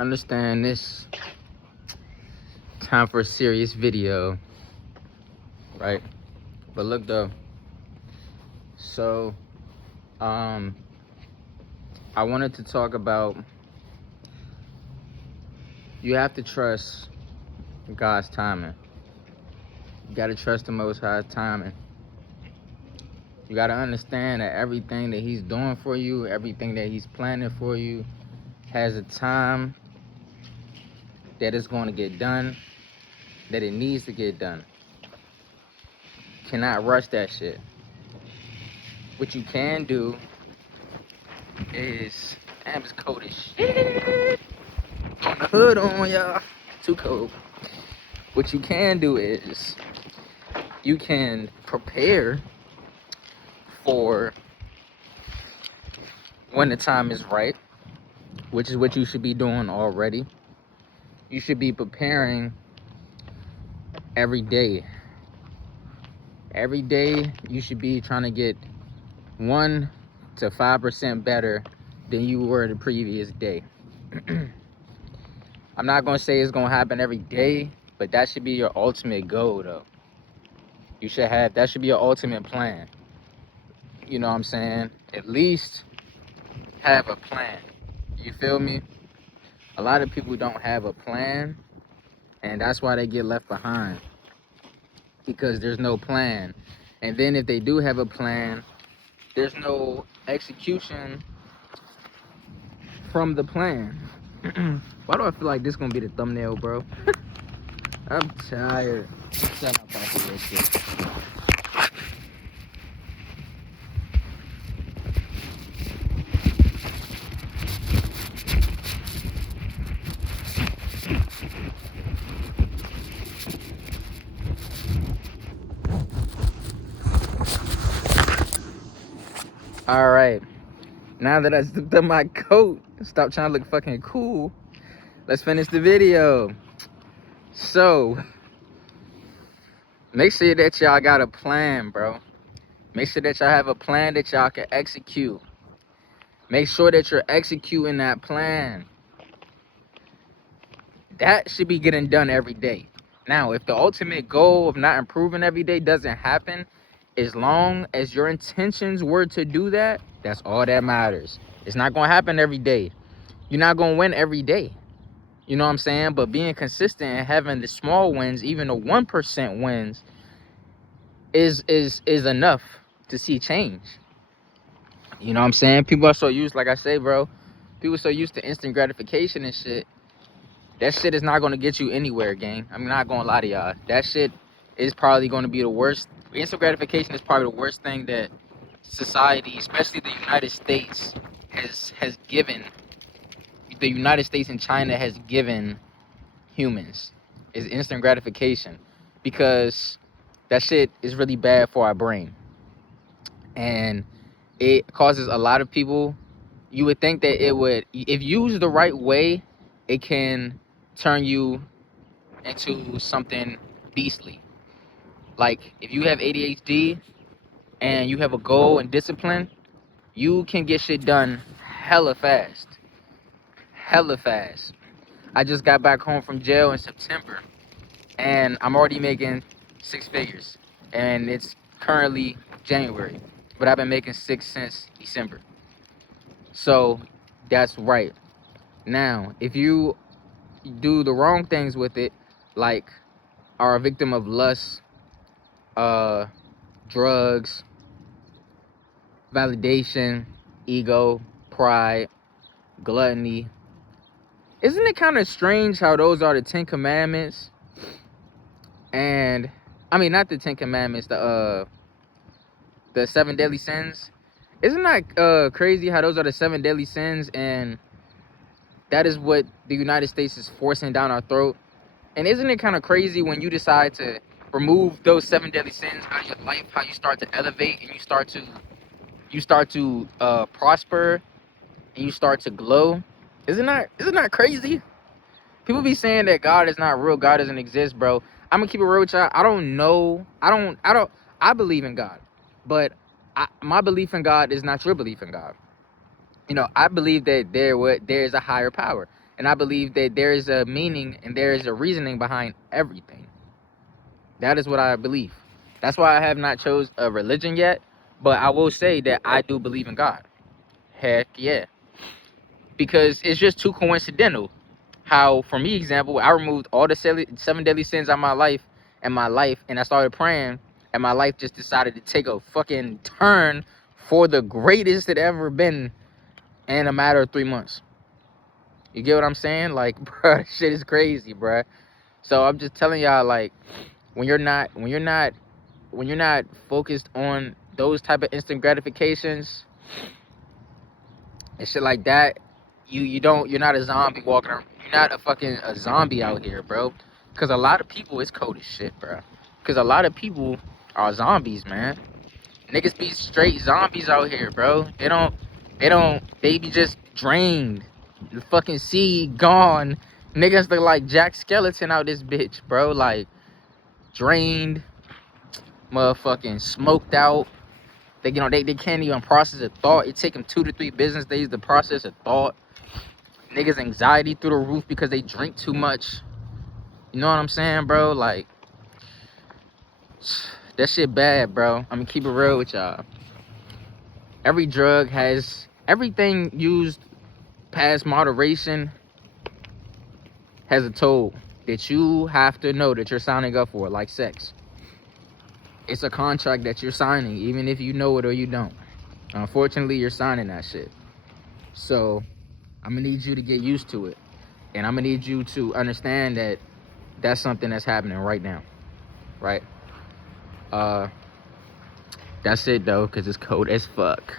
understand this time for a serious video, right? But look though, so I wanted to talk about, you have to trust God's timing. You got to trust the Most High's timing. You got to understand that everything that he's doing for you, everything that he's planning for you, has a time that it's going to get done, that it needs to get done. Cannot rush that shit. What you can do is, damn, it's cold as shit. On the hood on, y'all. Too cold. What you can do is, you can prepare for when the time is right, which is what you should be doing already. You should be preparing every day. Every day, you should be trying to get 1 to 5% better than you were the previous day. I'm not gonna say it's gonna happen every day, but that should be your ultimate goal though. You should have, that should be your ultimate plan. You know what I'm saying? At least have a plan. You feel me? A lot of people don't have a plan, and that's why they get left behind, because there's no plan. And then if they do have a plan, there's no execution from the plan. Why do I feel like this gonna be the thumbnail, bro? I'm tired. Shut up about this shit. All right. Now that I zipped up my coat, stop trying to look fucking cool. Let's finish the video. So, make sure that y'all got a plan, bro. Make sure that y'all have a plan that y'all can execute. Make sure that you're executing that plan. That should be getting done every day. Now, if the ultimate goal of not improving every day doesn't happen, as long as your intentions were to do that, that's all that matters. It's not going to happen every day. You're not going to win every day. You know what I'm saying? But being consistent and having the small wins, even the 1% wins, is enough to see change. You know what I'm saying? People are so used, like I say, bro, people are so used to instant gratification and shit. That shit is not going to get you anywhere, gang. I'm not going to lie to y'all. That shit is probably going to be the worst. Instant gratification is probably the worst thing that society, especially the United States, has given. The United States and China has given humans is instant gratification, because that shit is really bad for our brain. And it causes a lot of people, you would think that it would, if used the right way, it can turn you into something beastly. Like, if you have ADHD and you have a goal and discipline, you can get shit done hella fast. Hella fast. I just got back home from jail in September, and I'm already making 6 figures. And it's currently January, but I've been making 6 since December. So that's right. Now, if you do the wrong things with it, like are a victim of lust, drugs, validation, ego, pride, gluttony, isn't it kind of strange how those are the 10 commandments? And I mean, not the 10 commandments, the 7 deadly sins. Isn't that crazy how those are the 7 deadly sins, and that is what the United States is forcing down our throat? And isn't it kind of crazy when you decide to remove those 7 deadly sins out of your life, how you start to elevate and you start to prosper and you start to glow? Isn't that crazy? People be saying that God is not real, God doesn't exist, bro. I'm gonna keep it real with y'all. I don't know. I believe in God, but my belief in God is not your belief in God. You know, I believe that there is a higher power. And I believe that there is a meaning and there is a reasoning behind everything. That is what I believe. That's why I have not chose a religion yet, but I will say that I do believe in God. Heck yeah. Because it's just too coincidental how, for me, example, I removed all the 7 deadly sins out of my life, and I started praying, and my life just decided to take a fucking turn for the greatest it ever been in a matter of 3 months. You get what I'm saying? Like, bro, this shit is crazy, bro. So I'm just telling y'all, like, when you're not focused on those type of instant gratifications and shit like that, you're not a zombie walking around. You're not a zombie out here, bro. Because a lot of people, it's cold as shit, bro. Because a lot of people are zombies, man. Niggas be straight zombies out here, bro. They be just drained. The fucking sea gone. Niggas look like Jack Skeleton out this bitch, bro. Like, drained, motherfucking smoked out. They can't even process a thought. It take them 2 to 3 business days to process a thought. Niggas anxiety through the roof because they drink too much. You know what I'm saying, bro? Like, that shit bad, bro. I'm gonna keep it real with y'all. Every drug has, everything used past moderation has a toll that you have to know that you're signing up for, like sex. It's a contract that you're signing, even if you know it or you don't. Unfortunately, you're signing that shit. So I'm gonna need you to get used to it, and I'm gonna need you to understand that that's something that's happening right now, right? That's it though, because it's cold as fuck.